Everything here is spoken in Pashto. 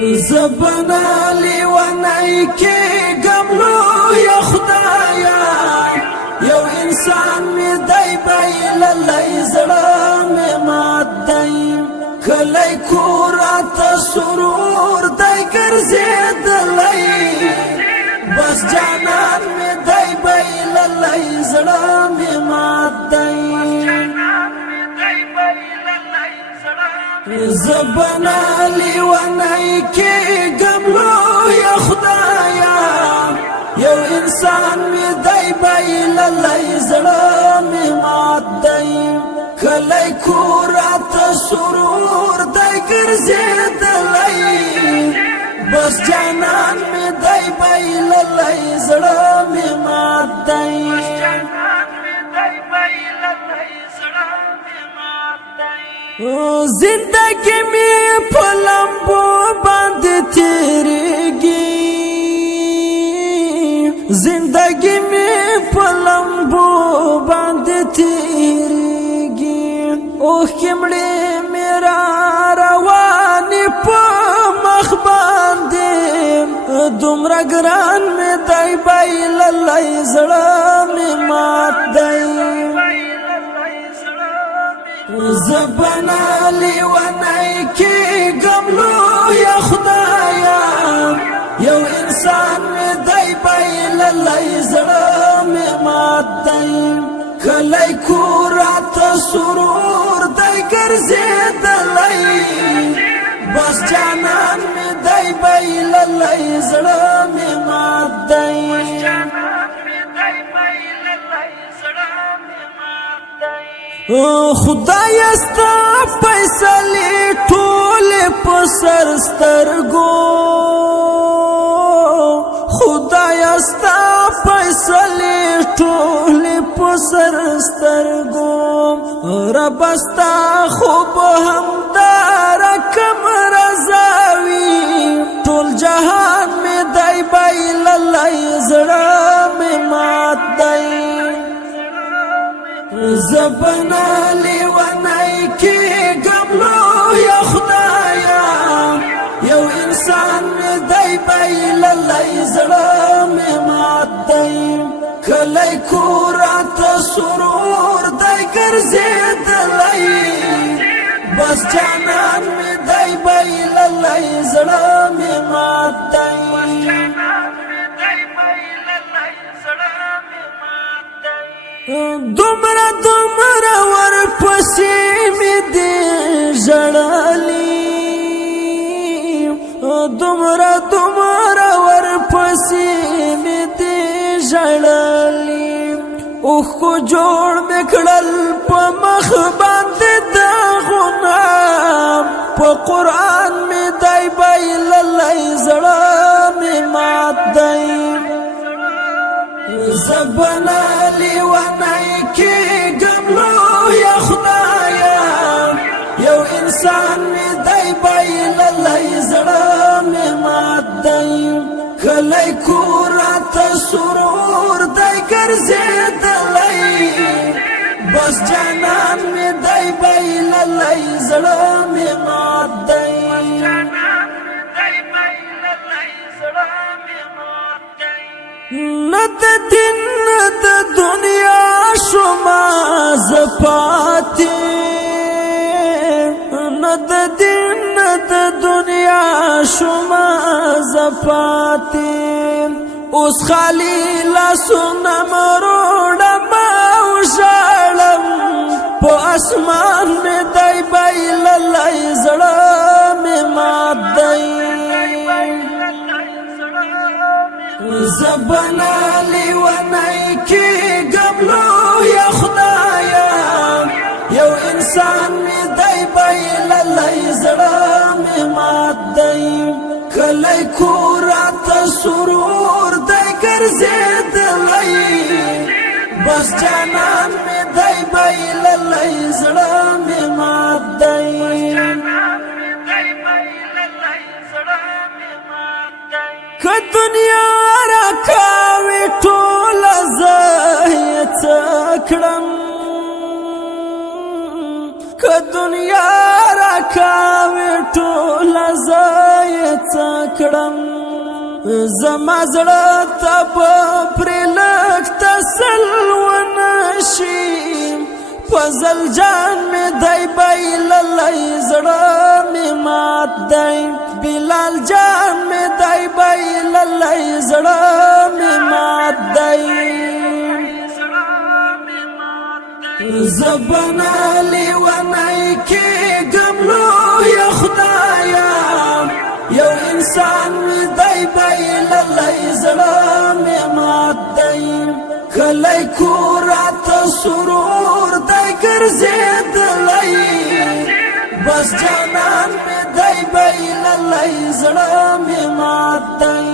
زبنا لیونی کی گملو یا خدایا یو انسان می دی بیل لی زڑا می مات دی کلی کورات سرور دی گرزید لی بس جانان می دی بیل لی زڑا می مات دی زبنا لیونی کی گملو یا خدایا یو انسان می دی بیل لی زڑا می مات دی کلی کورات سرور دی گرزید لی بس جانان می دی بیل لی زڑا می مات دی زندگی میں پلمبو باندھ تیریگی زندگی میں پلمبو باندھ تیریگی اوہ کمڑے میرا روانی پا مخ باندے دمرا گران میں دی بیل لی زڑا میں مات دی زبنا لیونی کی گملو یا خدایا یو انسان می دی بیل لی زڑا می مات دی کلی کورات سرور دی گرزید لی بس جانان می دی بیل لی زڑا می مات دی خدای استا فیصلی ټول په سر سترګو خدای استا فیصلی ټول په سر سترګو رب استا خوب هم دار کم رضاوی ټول جهان می دی بیل لی زړه می مات دی زبنا لیونی کی گملو یا خدایا یو انسان می دی بیل لی زڑا می مات دی کلی کورات سرور دی گرزید لی بس جانان می دی بیل لی زڑا می مات دی دمرا دمرا ور پسی می دی جڑالی دمرا دمرا ور پسی می دی جڑالی اوخ کو جوڑ مکڑل پا مخ باند دا غنام پا قرآن می دی بیل لی زڑا می مات دی زبنا لیونی کی گملو یا خدایا یو انسان می دی بیل لی زڑا می مات دی کلی کورات سرور دی گرزید لی بس جانان می دی بیل لی زڑا می مات دی ند دن ند دنیا شما زپاتی ند دن ند دنیا شما زپاتی اس خالی لاسونم روڑم اوشالم پو اسمان میں دی بیل لی زڑا میں مات دی زبنا لیونی کی گملو یا خدایا یو انسان می دی بیل لی زڑا می مات دی کلی کورات سرور دی گرزید لی بس جانان می دی بیل لی زڑا می مات دی که دنیا را کاوی ټول زه تکړم که دنیا را کاوی ټول زایت کړم زما زړه ته به پرې لږ تسل ونشي فضل جان مې دی بایللی زړه مې مات دی بلال جان مې دی بایللی زړه مې مات دی زبنا لیونی کېږم لویه خدایا یو انسان مې دی بایللی زړه مې مات دی کلی کور راته سرور دی ګرځېدلی بس جانان مې دی بایللی زړه مې مات دی